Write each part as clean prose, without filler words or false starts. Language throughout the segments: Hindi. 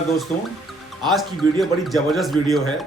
नमस्कार दोस्तों, आज की वीडियो बड़ी ज़बरदस्त वीडियो है।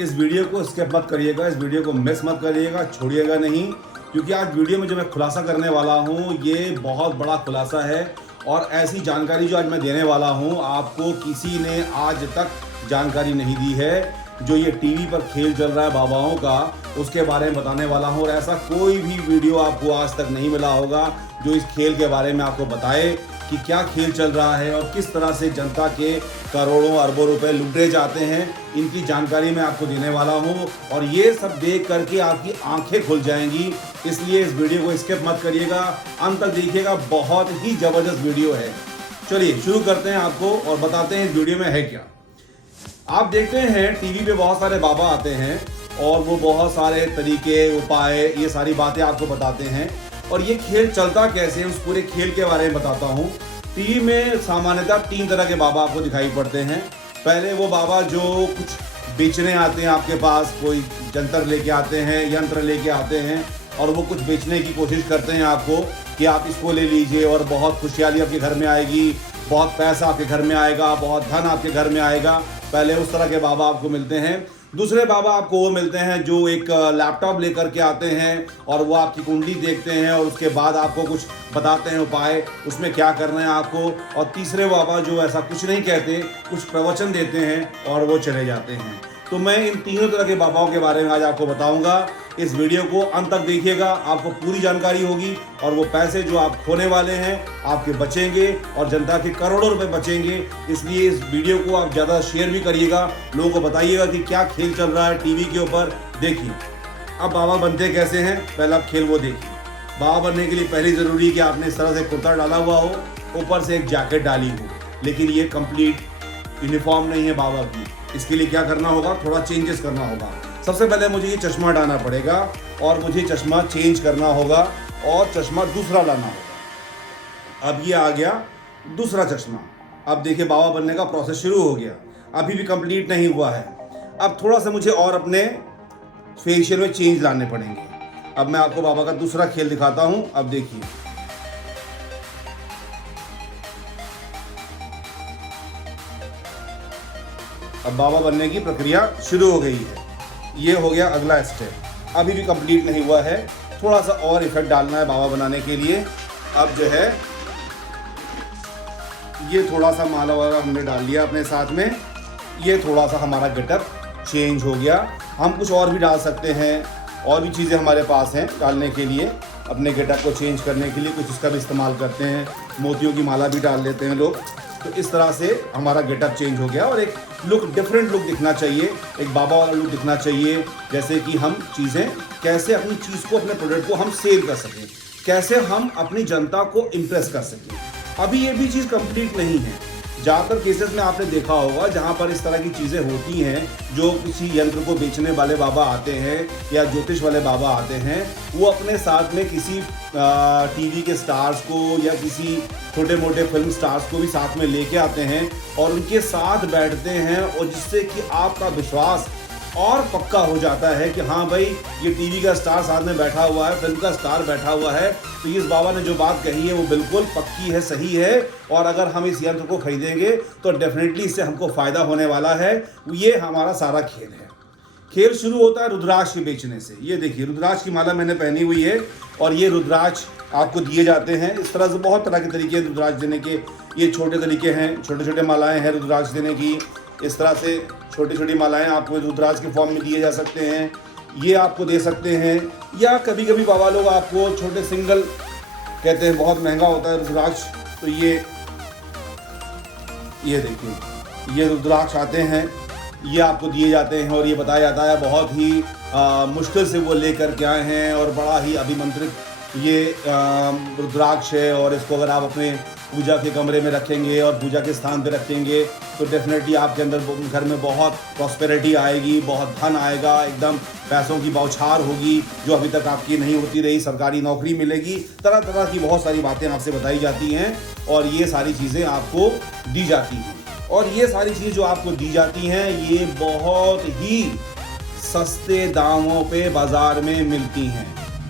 इस वीडियो को स्किप मत करिएगा, इस वीडियो को मिस मत करिएगा, छोड़िएगा नहीं, क्योंकि आज वीडियो में जो मैं खुलासा करने वाला हूँ ये बहुत बड़ा खुलासा है। और ऐसी जानकारी जो आज मैं देने वाला हूँ आपको किसी ने आज तक जानकारी नहीं दी है। जो ये टीवी पर खेल चल रहा है बाबाओं का, उसके बारे में बताने वाला हूँ। और ऐसा कोई भी वीडियो आपको आज तक नहीं मिला होगा जो इस खेल के बारे में आपको बताए कि क्या खेल चल रहा है और किस तरह से जनता के करोड़ों अरबों रुपए लूटे जाते हैं। इनकी जानकारी मैं आपको देने वाला हूं और ये सब देख करके आपकी आंखें खुल जाएंगी। इसलिए इस वीडियो को स्किप मत करिएगा, अंत तक देखिएगा, बहुत ही ज़बरदस्त वीडियो है। चलिए शुरू करते हैं आपको और बताते हैं इस वीडियो में है क्या। आप देखते हैं टीवी पे बहुत सारे बाबा आते हैं और वो बहुत सारे तरीके, उपाय, ये सारी बातें आपको बताते हैं। और ये खेल चलता कैसे है उस पूरे खेल के बारे में बताता हूँ। टीवी में सामान्यतः 3 तरह के बाबा आपको दिखाई पड़ते हैं। पहले वो बाबा जो कुछ बेचने आते हैं आपके पास, कोई जंतर लेके आते हैं, यंत्र लेके आते हैं और वो कुछ बेचने की कोशिश करते हैं आपको कि आप इसको ले लीजिए और बहुत खुशहाली आपके घर में आएगी, बहुत पैसा आपके घर में आएगा, बहुत धन आपके घर में आएगा। पहले उस तरह के बाबा आपको मिलते हैं। दूसरे बाबा आपको वो मिलते हैं जो एक लैपटॉप लेकर के आते हैं और वो आपकी कुंडली देखते हैं और उसके बाद आपको कुछ बताते हैं उपाय, उसमें क्या करना है आपको। और तीसरे बाबा जो ऐसा कुछ नहीं कहते, कुछ प्रवचन देते हैं और वो चले जाते हैं। तो मैं इन तीनों तरह के बाबाओं के बारे में आज आपको बताऊंगा। इस वीडियो को अंत तक देखिएगा, आपको पूरी जानकारी होगी और वो पैसे जो आप खोने वाले हैं आपके बचेंगे और जनता के करोड़ों रुपए बचेंगे। इसलिए इस वीडियो को आप ज़्यादा शेयर भी करिएगा, लोगों को बताइएगा कि क्या खेल चल रहा है टीवी के ऊपर। देखिए अब बाबा बनते कैसे हैं, पहला खेल वो देखिए। बाबा बनने के लिए पहले ज़रूरी है कि आपने इस तरह से कुर्ता डाला हुआ हो, ऊपर से एक जैकेट डाली हो, लेकिन ये कंप्लीट यूनिफॉर्म नहीं है बाबा की। इसके लिए क्या करना होगा, थोड़ा चेंजेस करना होगा। सबसे पहले मुझे ये चश्मा डालना पड़ेगा और मुझे चश्मा चेंज करना होगा और चश्मा दूसरा लाना होगा। अब ये आ गया दूसरा चश्मा। अब देखिए बाबा बनने का प्रोसेस शुरू हो गया, अभी भी कंप्लीट नहीं हुआ है। अब थोड़ा सा मुझे और अपने फेशियल में चेंज लाने पड़ेंगे। अब मैं आपको बाबा का दूसरा खेल दिखाता हूँ। अब देखिए अब बाबा बनने की प्रक्रिया शुरू हो गई है। ये हो गया अगला स्टेप, अभी भी कंप्लीट नहीं हुआ है, थोड़ा सा और इफेक्ट डालना है बाबा बनाने के लिए। अब जो है ये थोड़ा सा माला वाला हमने डाल लिया अपने साथ में, ये थोड़ा सा हमारा गेटअप चेंज हो गया। हम कुछ और भी डाल सकते हैं, और भी चीज़ें हमारे पास हैं डालने के लिए, अपने गेटअप को चेंज करने के लिए कुछ इसका भी इस्तेमाल करते हैं। मोतियों की माला भी डाल लेते हैं लोग। तो इस तरह से हमारा गेटअप चेंज हो गया और एक लुक, डिफरेंट लुक दिखना चाहिए, एक बाबा वाला लुक दिखना चाहिए। जैसे कि हम चीज़ें कैसे अपनी चीज़ को, अपने प्रोडक्ट को हम सेल कर सकें, कैसे हम अपनी जनता को इम्प्रेस कर सकें। अभी ये भी चीज़ कंप्लीट नहीं है। ज़्यादातर केसेस में आपने देखा होगा जहाँ पर इस तरह की चीज़ें होती हैं, जो किसी यंत्र को बेचने वाले बाबा आते हैं या ज्योतिष वाले बाबा आते हैं, वो अपने साथ में किसी टीवी के स्टार्स को या किसी छोटे मोटे फिल्म स्टार्स को भी साथ में लेके आते हैं और उनके साथ बैठते हैं, और जिससे कि आपका विश्वास और पक्का हो जाता है कि हाँ भाई ये टीवी का स्टार साथ में बैठा हुआ है, फिल्म का स्टार बैठा हुआ है, तो इस बाबा ने जो बात कही है वो बिल्कुल पक्की है, सही है। और अगर हम इस यंत्र को खरीदेंगे तो डेफिनेटली इससे हमको फ़ायदा होने वाला है। ये हमारा सारा खेल है। खेल शुरू होता है रुद्राक्ष के बेचने से। ये देखिए रुद्राक्ष की माला मैंने पहनी हुई है और ये रुद्राक्ष आपको दिए जाते हैं। इस तरह से बहुत तरह के तरीके रुद्राक्ष देने के, ये छोटे तरीके हैं, छोटे छोटे मालाएँ हैं रुद्राक्ष देने की। इस तरह से छोटी छोटी मालाएं आपको रुद्राक्ष के फॉर्म में दिए जा सकते हैं, ये आपको दे सकते हैं। या कभी कभी बाबा लोग आपको छोटे सिंगल कहते हैं, बहुत महंगा होता है रुद्राक्ष, तो ये देखिए ये रुद्राक्ष आते हैं, ये आपको दिए जाते हैं और ये बताया जाता है बहुत ही मुश्किल से वो लेकर के आए हैं और बड़ा ही अभिमंत्रित ये रुद्राक्ष है। और इसको अगर आप अपने पूजा के कमरे में रखेंगे और पूजा के स्थान पे रखेंगे तो डेफिनेटली आपके अंदर घर में बहुत प्रॉस्पेरिटी आएगी, बहुत धन आएगा, एकदम पैसों की बौछार होगी जो अभी तक आपकी नहीं होती रही। सरकारी नौकरी मिलेगी, तरह तरह की बहुत सारी बातें आपसे बताई जाती हैं और ये सारी चीज़ें आपको दी जाती हैं। और ये सारी चीज़ें जो आपको दी जाती हैं ये बहुत ही सस्ते दामों पे बाज़ार में मिलती हैं।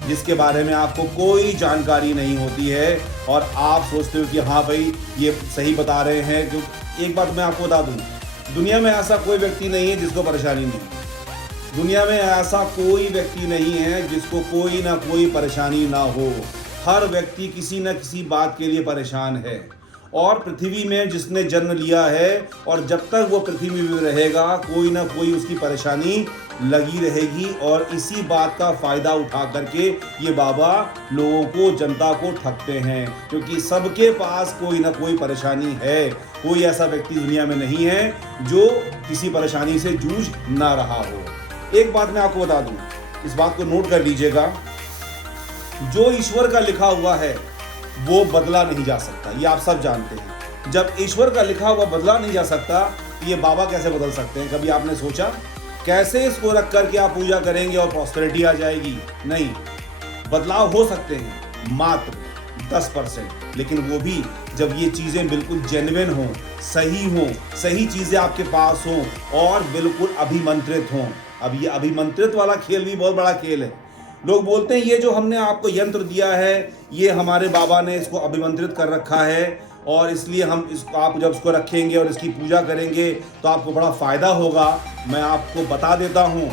जिसके बारे में आपको कोई जानकारी नहीं होती है और आप सोचते हो कि हाँ भाई ये सही बता रहे हैं। जो एक बात मैं आपको बता दूं, दुनिया में ऐसा कोई व्यक्ति नहीं है जिसको परेशानी नहीं। दुनिया में ऐसा कोई व्यक्ति नहीं है जिसको कोई ना कोई परेशानी ना हो। हर व्यक्ति किसी न किसी बात के लिए परेशान है और पृथ्वी में जिसने जन्म लिया है और जब तक वो पृथ्वी में रहेगा कोई ना कोई उसकी परेशानी लगी रहेगी। और इसी बात का फ़ायदा उठा करके ये बाबा लोगों को, जनता को ठगते हैं, क्योंकि सबके पास कोई ना कोई परेशानी है। कोई ऐसा व्यक्ति दुनिया में नहीं है जो किसी परेशानी से जूझ ना रहा हो। एक बात मैं आपको बता दूं, इस बात को नोट कर लीजिएगा, जो ईश्वर का लिखा हुआ है वो बदला नहीं जा सकता, ये आप सब जानते हैं। जब ईश्वर का लिखा हुआ बदला नहीं जा सकता, ये बाबा कैसे बदल सकते हैं? कभी आपने सोचा कैसे इसको रख करके आप पूजा करेंगे और प्रॉस्पेरिटी आ जाएगी? नहीं, बदलाव हो सकते हैं मात्र 10%, लेकिन वो भी जब ये चीज़ें बिल्कुल जेन्युइन हों, सही चीज़ें आपके पास हों और बिल्कुल अभिमंत्रित हों। अब ये अभिमंत्रित वाला खेल भी बहुत बड़ा खेल है। लोग बोलते हैं ये जो हमने आपको यंत्र दिया है ये हमारे बाबा ने इसको अभिमंत्रित कर रखा है और इसलिए हम इसको, आप जब इसको रखेंगे और इसकी पूजा करेंगे तो आपको बड़ा फ़ायदा होगा। मैं आपको बता देता हूँ,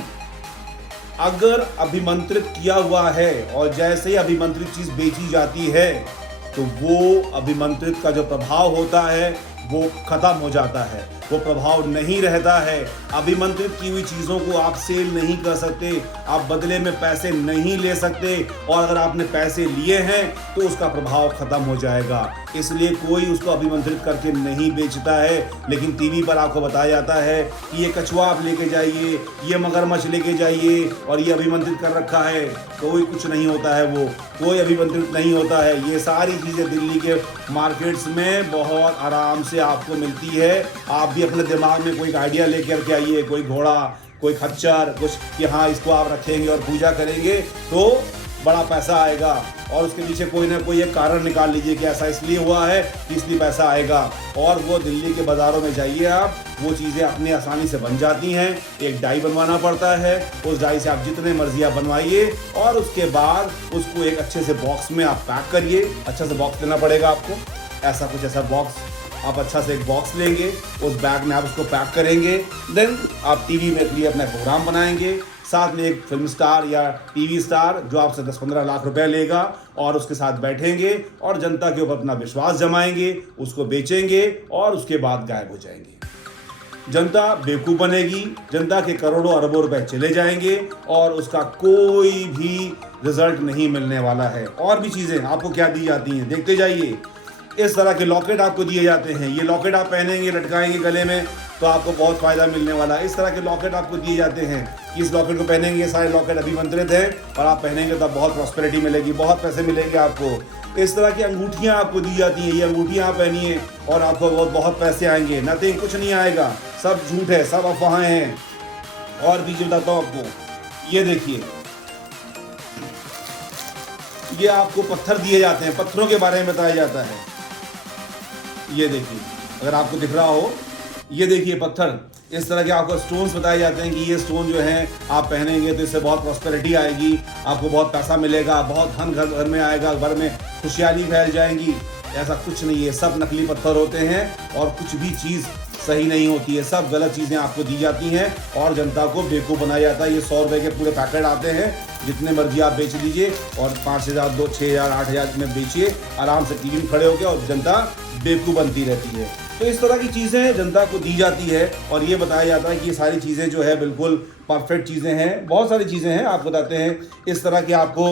अगर अभिमंत्रित किया हुआ है और जैसे ही अभिमंत्रित चीज़ बेची जाती है तो वो अभिमंत्रित का जो प्रभाव होता है वो ख़त्म हो जाता है, वो प्रभाव नहीं रहता है। अभिमंत्रित की हुई चीज़ों को आप सेल नहीं कर सकते, आप बदले में पैसे नहीं ले सकते और अगर आपने पैसे लिए हैं तो उसका प्रभाव ख़त्म हो जाएगा। इसलिए कोई उसको अभिमंत्रित करके नहीं बेचता है। लेकिन टीवी पर आपको बताया जाता है कि ये कछुआ आप लेके जाइए, ये मगरमच्छ लेके जाइए और ये अभिमंत्रित कर रखा है। कोई कुछ नहीं होता है, वो कोई अभिमंत्रित नहीं होता है। ये सारी चीज़ें दिल्ली के मार्केट्स में बहुत आराम से आपको मिलती है। आप भी अपने दिमाग में कोई आइडिया लेकर के आइए, कोई घोड़ा, कोई खच्चर, कुछ कि हाँ इसको आप रखेंगे और पूजा करेंगे तो बड़ा पैसा आएगा और उसके पीछे कोई ना कोई एक कारण निकाल लीजिए कि ऐसा इसलिए हुआ है कि इसलिए पैसा आएगा। और वो दिल्ली के बाज़ारों में जाइए आप, वो चीज़ें अपनी आसानी से बन जाती हैं। एक डाई बनवाना पड़ता है, उस डाई से आप जितने मर्जी आप बनवाइए और उसके बाद उसको एक अच्छे से बॉक्स में आप पैक करिए। अच्छा से बॉक्स लेना पड़ेगा आपको, ऐसा बॉक्स आप अच्छा से एक बॉक्स लेंगे, उस बैग में आप उसको पैक करेंगे। देन आप टीवी में लिए अपना प्रोग्राम बनाएंगे, साथ में एक फिल्म स्टार या टीवी स्टार जो आपसे 10-15 लाख रुपए लेगा और उसके साथ बैठेंगे और जनता के ऊपर अपना विश्वास जमाएंगे, उसको बेचेंगे और उसके बाद गायब हो जाएंगे। जनता बेवकूफ़ बनेगी, जनता के करोड़ों अरबों रुपए चले जाएंगे और उसका कोई भी रिजल्ट नहीं मिलने वाला है। और भी चीज़ें आपको क्या दी जाती हैं देखते जाइए। इस तरह के लॉकेट आपको दिए जाते हैं, ये लॉकेट आप पहनेंगे, लटकाएंगे गले में तो आपको बहुत फ़ायदा मिलने वाला है। इस तरह के लॉकेट आपको दिए जाते हैं कि इस लॉकेट को पहनेंगे, सारे लॉकेट अभिमंत्रित हैं और आप पहनेंगे तब बहुत प्रॉस्पेरिटी मिलेगी, बहुत पैसे मिलेंगे आपको। इस तरह की अंगूठियाँ आपको दी जाती हैं, ये अंगूठियाँ आप पहनिए और आपको बहुत पैसे आएंगे। नथिंग, कुछ नहीं आएगा, सब झूठ है, सब अफवाहें हैं। और भी बताता हूँ आपको, ये देखिए, ये आपको पत्थर दिए जाते हैं, पत्थरों के बारे में बताया जाता है। ये देखिए, अगर आपको दिख रहा हो, ये देखिए पत्थर, इस तरह के आपको स्टोन्स बताए जाते हैं कि ये स्टोन जो है आप पहनेंगे तो इससे बहुत प्रॉस्पेरिटी आएगी, आपको बहुत पैसा मिलेगा, बहुत धन घर में आएगा, घर में खुशहाली फैल जाएंगी। ऐसा कुछ नहीं है, सब नकली पत्थर होते हैं और कुछ भी चीज़ सही नहीं होती है, सब गलत चीज़ें आपको दी जाती हैं और जनता को बेवकूफ़ बनाया जाता है। ये 100 रुपये के पूरे पैकेट आते हैं, जितने मर्जी आप बेच लीजिए और 5,000, 6,000, 8,000 में बेचिए आराम से टीवी में खड़े होकर और जनता बेवकूफ़ बनती रहती है। तो इस तरह की चीज़ें जनता को दी जाती है और ये बताया जाता है कि ये सारी चीज़ें जो है बिल्कुल परफेक्ट चीज़ें हैं। बहुत सारी चीज़ें हैं, आप बताते हैं इस तरह के आपको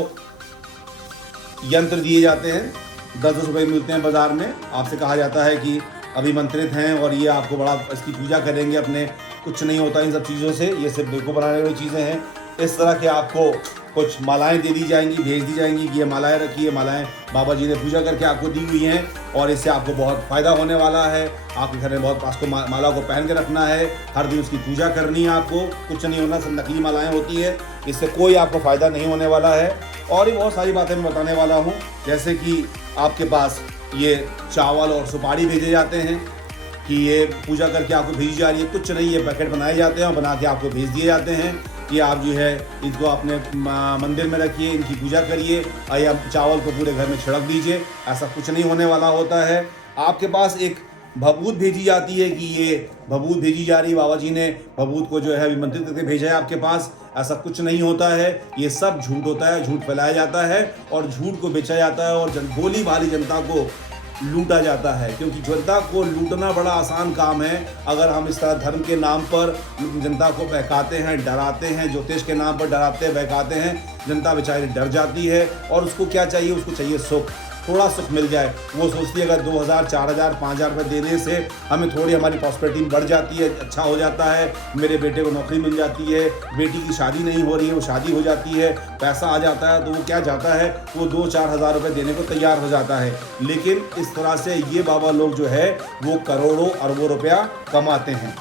यंत्र दिए जाते हैं, 10-10 रुपये मिलते हैं बाज़ार में। आपसे कहा जाता है कि अभिमंत्रित हैं और ये आपको बड़ा इसकी पूजा करेंगे अपने, कुछ नहीं होता इन सब चीज़ों से, ये सिर्फ बेवकूफ़ बनाने वाली चीज़ें हैं। इस तरह के आपको कुछ मालाएं दे दी जाएंगी, भेज दी जाएंगी कि ये मालाएं रखिए, मालाएं बाबा जी ने पूजा करके आपको दी हुई हैं और इससे आपको बहुत फ़ायदा होने वाला है। आपके घर में बहुत आपको माला को पहन के रखना है, हर दिन उसकी पूजा करनी है, आपको कुछ नहीं होना, सब नकली मालाएं होती है, इससे कोई आपको फ़ायदा नहीं होने वाला है। और भी बहुत सारी बातें मैं बताने वाला हूँ, जैसे कि आपके पास ये चावल और सुपारी भेजे जाते हैं कि ये पूजा करके आपको भेजी जा रही है, कुछ नहीं, ये पैकेट बनाए जाते हैं और बना के आपको भेज दिए जाते हैं। कि आप जो है इनको अपने मंदिर में रखिए, इनकी पूजा करिए या चावल को पूरे घर में छिड़क दीजिए। ऐसा कुछ नहीं होने वाला होता है। आपके पास एक भभूत भेजी जाती है कि ये भभूत भेजी जा रही है, बाबा जी ने भभूत को जो है अभिमंत्रित करके भेजा है आपके पास। ऐसा कुछ नहीं होता है, ये सब झूठ होता है, झूठ फैलाया जाता है और झूठ को बेचा जाता है और भोली भाली जनता को लूटा जाता है। क्योंकि जनता को लूटना बड़ा आसान काम है। अगर हम इस तरह धर्म के नाम पर जनता को बहकाते हैं, डराते हैं, ज्योतिष के नाम पर डराते बहकाते हैं, जनता बेचारी डर जाती है और उसको क्या चाहिए, उसको चाहिए सुख, थोड़ा सुख मिल जाए। वो सोचती है अगर 2000, 4000, 5000 रुपये देने से हमें थोड़ी हमारी प्रॉस्पेरिटी बढ़ जाती है, अच्छा हो जाता है, मेरे बेटे को नौकरी मिल जाती है, बेटी की शादी नहीं हो रही है वो शादी हो जाती है, पैसा आ जाता है, तो वो क्या जाता है, वो 2-4 हज़ार रुपये देने को तैयार हो जाता है। लेकिन इस तरह से ये बाबा लोग जो है वो करोड़ों अरबों रुपया कमाते हैं।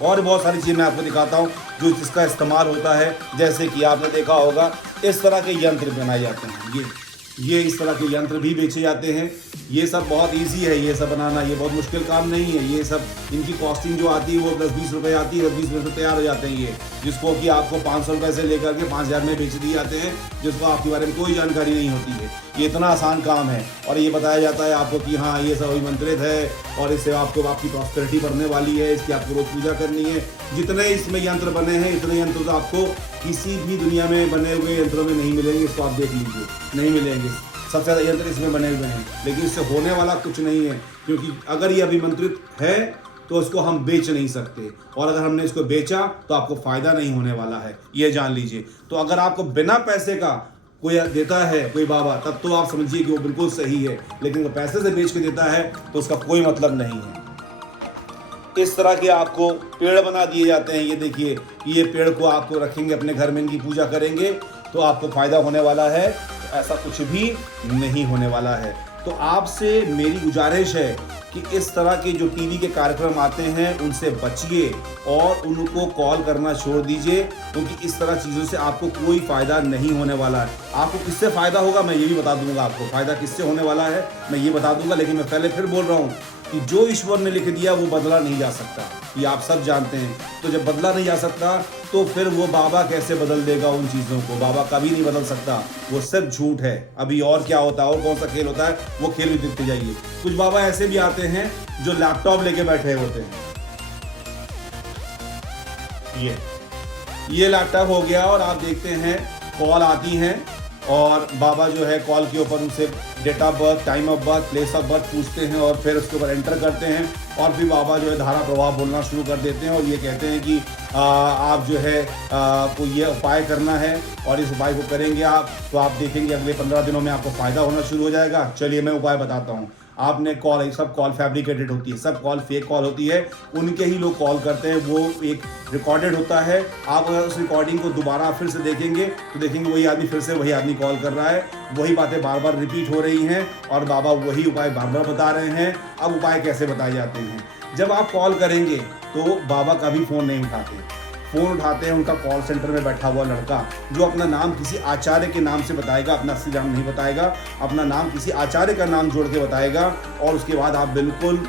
और बहुत सारी चीज़ें मैं आपको दिखाता हूँ जो जिसका इस्तेमाल होता है। जैसे कि आपने देखा होगा इस तरह के यंत्र बनाए जाते हैं, ये इस तरह के यंत्र भी बेचे जाते हैं। ये सब बहुत इजी है, ये सब बनाना, ये बहुत मुश्किल काम नहीं है। ये सब इनकी कॉस्टिंग जो आती है वो 10-20 रुपये आती है, 10-20 रुपये तैयार हो जाते हैं ये, जिसको कि आपको 500 रुपये से लेकर के 5000 में बेच दिए जाते हैं, जिसको आपके बारे में कोई जानकारी नहीं होती है। ये इतना आसान काम है और ये बताया जाता है आपको कि हाँ ये सब अभिमंत्रित है और इससे आपको आपकी प्रॉस्पेरिटी बढ़ने वाली है, इसकी आपको रोज़ पूजा करनी है। जितने इसमें यंत्र बने हैं इतने यंत्र तो आपको किसी भी दुनिया में बने हुए यंत्रों में नहीं मिलेंगे, इसको आप देख लीजिए, नहीं मिलेंगे। सबसे ज़्यादा यंत्र इसमें बने हुए हैं, लेकिन इससे होने वाला कुछ नहीं है। क्योंकि अगर ये अभिमंत्रित है तो इसको हम बेच नहीं सकते, और अगर हमने इसको बेचा तो आपको फ़ायदा नहीं होने वाला है, ये जान लीजिए। तो अगर आपको बिना पैसे का कोई देता है कोई बाबा, तब तो आप समझिए कि वो बिल्कुल सही है, लेकिन अगर पैसे से बेच के देता है तो उसका कोई मतलब नहीं है। इस तरह के आपको पेड़ बना दिए जाते हैं। ये देखिए कि ये पेड़ को आपको रखेंगे अपने घर में, इनकी पूजा करेंगे तो आपको फ़ायदा होने वाला है। ऐसा कुछ भी नहीं होने वाला है। तो आपसे मेरी गुजारिश है कि इस तरह के जो टीवी के कार्यक्रम आते हैं उनसे बचिए और उनको कॉल करना छोड़ दीजिए, क्योंकि इस तरह चीज़ों से आपको कोई फ़ायदा नहीं होने वाला है। आपको किससे फ़ायदा होगा मैं ये भी बता दूंगा, आपको फ़ायदा किससे होने वाला है मैं ये बता दूंगा। लेकिन मैं पहले फिर बोल रहा हूँ कि जो ईश्वर ने लिख दिया वो बदला नहीं जा सकता, ये आप सब जानते हैं। तो जब बदला नहीं जा सकता तो फिर वो बाबा कैसे बदल देगा उन चीज़ों को? बाबा कभी नहीं बदल सकता, वो सब झूठ है। अभी और क्या होता है और कौन सा खेल होता है वो खेल भी देखते जाइए। कुछ बाबा ऐसे भी आते हैं जो लैपटॉप लेके बैठे होते हैं। ये लैपटॉप हो गया और आप देखते हैं कॉल आती हैं और बाबा जो है कॉल के ऊपर उनसे date of birth, time of birth, place of birth पूछते हैं और फिर उसके ऊपर एंटर करते हैं और फिर बाबा जो है धारा प्रवाह बोलना शुरू कर देते हैं और ये कहते हैं कि आप जो है आपको ये उपाय करना है और इस उपाय को करेंगे आप तो आप देखेंगे अगले 15 दिनों में आपको फ़ायदा होना शुरू हो जाएगा। चलिए मैं उपाय बताता हूँ। आपने कॉल, सब कॉल फैब्रिकेटेड होती है, सब कॉल फेक कॉल होती है, उनके ही लोग कॉल करते हैं, वो एक रिकॉर्डेड होता है। आप अगर उस रिकॉर्डिंग को दोबारा फिर से देखेंगे तो देखेंगे वही आदमी फिर से वही आदमी कॉल कर रहा है, वही बातें बार बार रिपीट हो रही हैं और बाबा वही उपाय बार बार बता रहे हैं। अब उपाय कैसे बताए जाते हैं? जब आप कॉल करेंगे तो बाबा कभी फ़ोन नहीं उठाते। फ़ोन उठाते हैं उनका कॉल सेंटर में बैठा हुआ लड़का, जो अपना नाम किसी आचार्य के नाम से बताएगा, अपना असली नाम नहीं बताएगा, अपना नाम किसी आचार्य का नाम जोड़ के बताएगा और उसके बाद आप बिल्कुल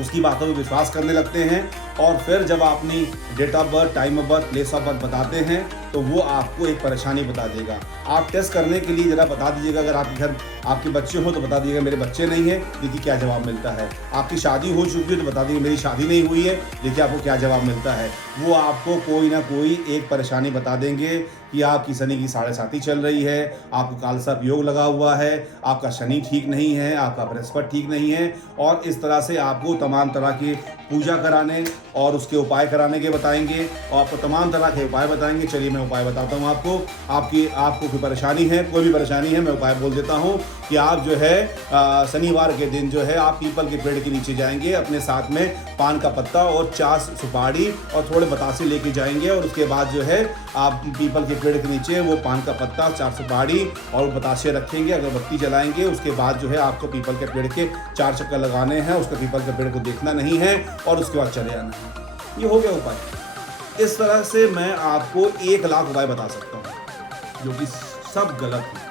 उसकी बातों पर विश्वास करने लगते हैं। और फिर जब अपनी date of birth, time of birth, place of birth बताते हैं तो वो आपको एक परेशानी बता देगा। आप टेस्ट करने के लिए ज़रा बता दीजिएगा, अगर आपके घर आपके बच्चे हो तो बता दीजिएगा मेरे बच्चे नहीं है, देखिए क्या जवाब मिलता है। आपकी शादी हो चुकी है तो बता दीजिए मेरी शादी नहीं हुई है, देखिए आपको क्या जवाब मिलता है। वो आपको कोई ना कोई एक परेशानी बता देंगे कि आपकी शनि की 7.5 चल रही है, आपको कालसर्प योग लगा हुआ है, आपका शनि ठीक नहीं है, आपका बृहस्पति ठीक नहीं है, और इस तरह से आपको तमाम तरह की पूजा कराने और उसके उपाय कराने के बताएंगे और आपको तमाम तरह के उपाय बताएंगे। चलिए मैं उपाय बताता हूँ आपको। आपको कोई परेशानी है, कोई भी परेशानी है, मैं उपाय बोल देता हूँ कि आप जो है शनिवार के दिन जो है आप पीपल के पेड़ के नीचे जाएंगे, अपने साथ में पान का पत्ता और 4 सुपारी और थोड़े बतासे लेके जाएंगे और उसके बाद जो है आप पीपल के पेड़ के नीचे वो पान का पत्ता, 4 सुपारी और बतासे रखेंगे, अगरबत्ती जलाएंगे। उसके बाद जो है आपको पीपल के पेड़ के 4 चक्कर लगाने हैं, उसके पीपल के पेड़ को देखना नहीं है और उसके बाद चले आना है। ये हो गया उपाय। इस तरह से मैं आपको 1 लाख उपाय बता सकता हूँ जो कि सब गलत है।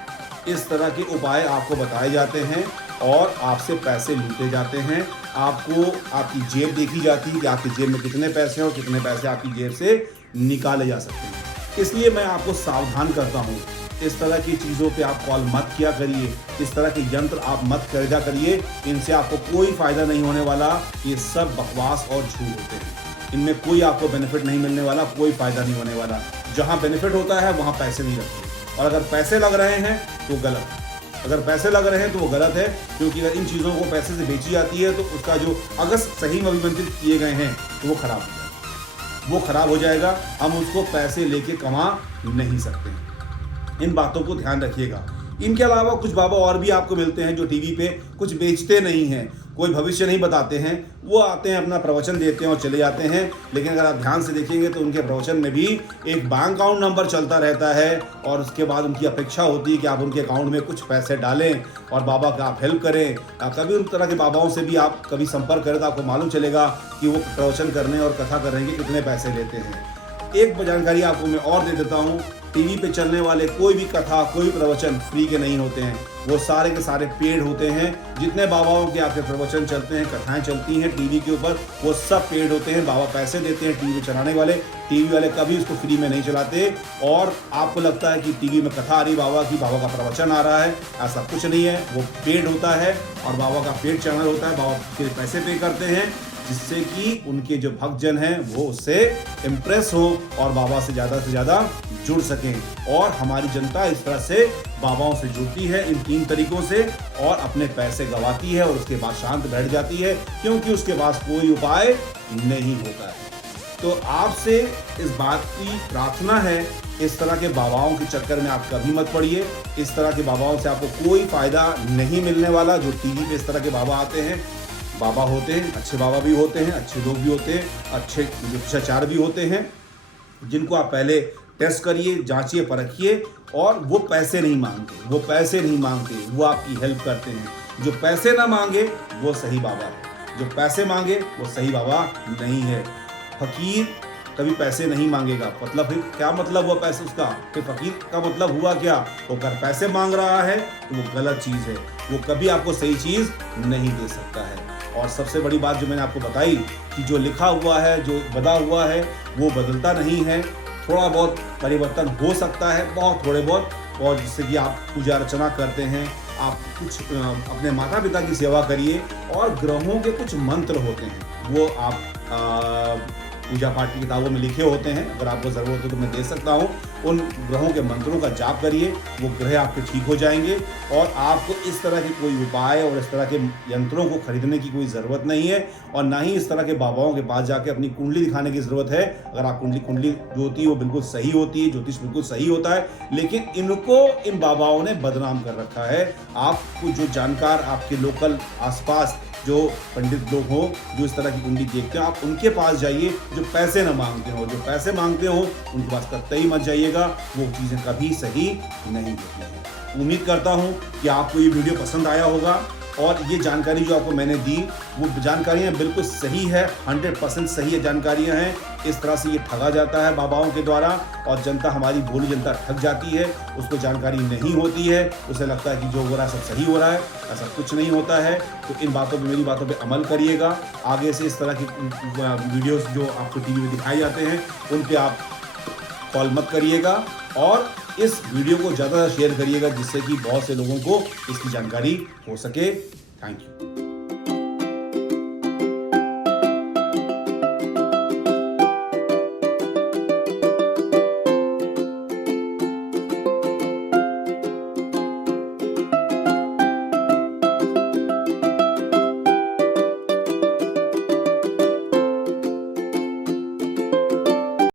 इस तरह के उपाय आपको बताए जाते हैं और आपसे पैसे लूटे जाते हैं। आपको आपकी जेब देखी जाती है कि आपकी जेब में कितने पैसे हैं और कितने पैसे आपकी जेब से निकाले जा सकते हैं। इसलिए मैं आपको सावधान करता हूँ, इस तरह की चीज़ों पे आप कॉल मत किया करिए, इस तरह के यंत्र आप मत खरीदा करिए, इनसे आपको कोई फ़ायदा नहीं होने वाला। ये सब बकवास और झूठ होते हैं, इनमें कोई आपको बेनिफिट नहीं मिलने वाला, कोई फ़ायदा नहीं होने वाला। जहाँ बेनिफिट होता है वहाँ पैसे नहीं लगते, और अगर पैसे लग रहे हैं तो गलत है। अगर पैसे लग रहे हैं तो वो गलत है, क्योंकि अगर इन चीज़ों को पैसे से बेची जाती है तो उसका जो अगर सही में अभिमंत्रित किए गए हैं तो वो खराब हो जाएगा, वो खराब हो जाएगा। हम उसको पैसे लेके कमा नहीं सकते। इन बातों को ध्यान रखिएगा। इनके अलावा कुछ बाबा और भी आपको मिलते हैं जो टीवी पे कुछ बेचते नहीं हैं, कोई भविष्य नहीं बताते हैं, वो आते हैं अपना प्रवचन देते हैं और चले जाते हैं। लेकिन अगर आप ध्यान से देखेंगे तो उनके प्रवचन में भी एक बैंक अकाउंट नंबर चलता रहता है, और उसके बाद उनकी अपेक्षा होती है कि आप उनके अकाउंट में कुछ पैसे डालें और बाबा का आप हेल्प करें। कभी उन तरह के बाबाओं से भी आप कभी संपर्क करें तो आपको मालूम चलेगा कि वो प्रवचन करने और कथा करने के कितने पैसे लेते हैं। एक जानकारी आपको मैं और दे देता हूँ, टीवी पे चलने वाले कोई भी कथा, कोई प्रवचन फ्री के नहीं होते हैं, वो सारे के सारे पेड होते हैं। जितने बाबाओं के आपके प्रवचन चलते हैं, कथाएं चलती हैं टीवी के ऊपर, वो सब पेड होते हैं। बाबा पैसे देते हैं टीवी चलाने वाले, टीवी वाले कभी उसको फ्री में नहीं चलाते। और आपको लगता है कि टीवी में कथा आ रही बाबा की, बाबा का प्रवचन आ रहा है, ऐसा कुछ नहीं है। वो पेड होता है और बाबा का पेड चैनल होता है, बाबा के पैसे पे करते हैं, जिससे कि उनके जो भक्तजन हैं वो उससे इम्प्रेस हो और बाबा से ज़्यादा जुड़ सकें। और हमारी जनता इस तरह से बाबाओं से जुड़ती है इन 3 तरीकों से, और अपने पैसे गंवाती है और उसके बाद शांत बैठ जाती है, क्योंकि उसके पास कोई उपाय नहीं होता है। तो आपसे इस बात की प्रार्थना है, इस तरह के बाबाओं के चक्कर में आप कभी मत पड़िए। इस तरह के बाबाओं से आपको कोई फ़ायदा नहीं मिलने वाला। जो टीवी पे इस तरह के बाबा आते हैं, बाबा होते हैं, अच्छे बाबा भी होते हैं, अच्छे लोग भी होते हैं, अच्छे शिष्टाचार भी होते हैं, जिनको आप पहले टेस्ट करिए, जांचिए, परखिए। और वो पैसे नहीं मांगते, वो पैसे नहीं मांगते, वो आपकी हेल्प करते हैं। जो पैसे ना मांगे वो सही बाबा है, जो पैसे मांगे वो सही बाबा नहीं है। फकीर कभी पैसे नहीं मांगेगा, मतलब फिर क्या मतलब हुआ पैसे उसका? फिर फकीर का मतलब हुआ क्या? वो अगर पैसे मांग रहा है तो वो गलत चीज़ है, वो कभी आपको सही चीज़ नहीं दे सकता है। और सबसे बड़ी बात जो मैंने आपको बताई कि जो लिखा हुआ है, जो बना हुआ है, वो बदलता नहीं है। थोड़ा बहुत परिवर्तन हो सकता है, बहुत थोड़े बहुत, और जिससे कि आप पूजा अर्चना करते हैं, आप कुछ अपने माता पिता की सेवा करिए। और ग्रहों के कुछ मंत्र होते हैं, वो आप पूजा पाठ की किताबों में लिखे होते हैं, अगर आपको ज़रूरत हो तो मैं दे सकता हूँ। उन ग्रहों के मंत्रों का जाप करिए, वो ग्रह आपके ठीक हो जाएंगे। और आपको इस तरह की कोई उपाय और इस तरह के यंत्रों को खरीदने की कोई ज़रूरत नहीं है, और ना ही इस तरह के बाबाओं के पास जाके अपनी कुंडली दिखाने की ज़रूरत है। अगर आप कुंडली जो होती है वो बिल्कुल सही होती है, ज्योतिष बिल्कुल सही होता है, लेकिन इनको इन बाबाओं ने बदनाम कर रखा है। आपको जो जानकार आपके लोकल आसपास जो पंडित लोग हों, जो इस तरह की कुंडली देखते हैं, आप उनके पास जाइए, जो पैसे न मांगते हो। जो पैसे मांगते हो उनके पास कतई मत जाइएगा, वो चीज़ें कभी सही नहीं होती हैं। उम्मीद करता हूँ कि आपको ये वीडियो पसंद आया होगा, और ये जानकारी जो आपको मैंने दी वो जानकारियाँ बिल्कुल सही है, 100% सही है जानकारियाँ हैं। इस तरह से ये ठगा जाता है बाबाओं के द्वारा, और जनता, हमारी भोली जनता ठग जाती है, उसको जानकारी नहीं होती है, उसे लगता है कि जो हो रहा है सब सही हो रहा है। ऐसा कुछ नहीं होता है। तो इन बातों पर, मेरी बातों पे अमल करिएगा। आगे से इस तरह की वीडियोस जो आपको टीवी में दिखाए जाते हैं उन पे आप कॉल मत करिएगा, और इस वीडियो को ज़्यादा शेयर करिएगा, जिससे कि बहुत से लोगों को इसकी जानकारी हो सके। Thank you.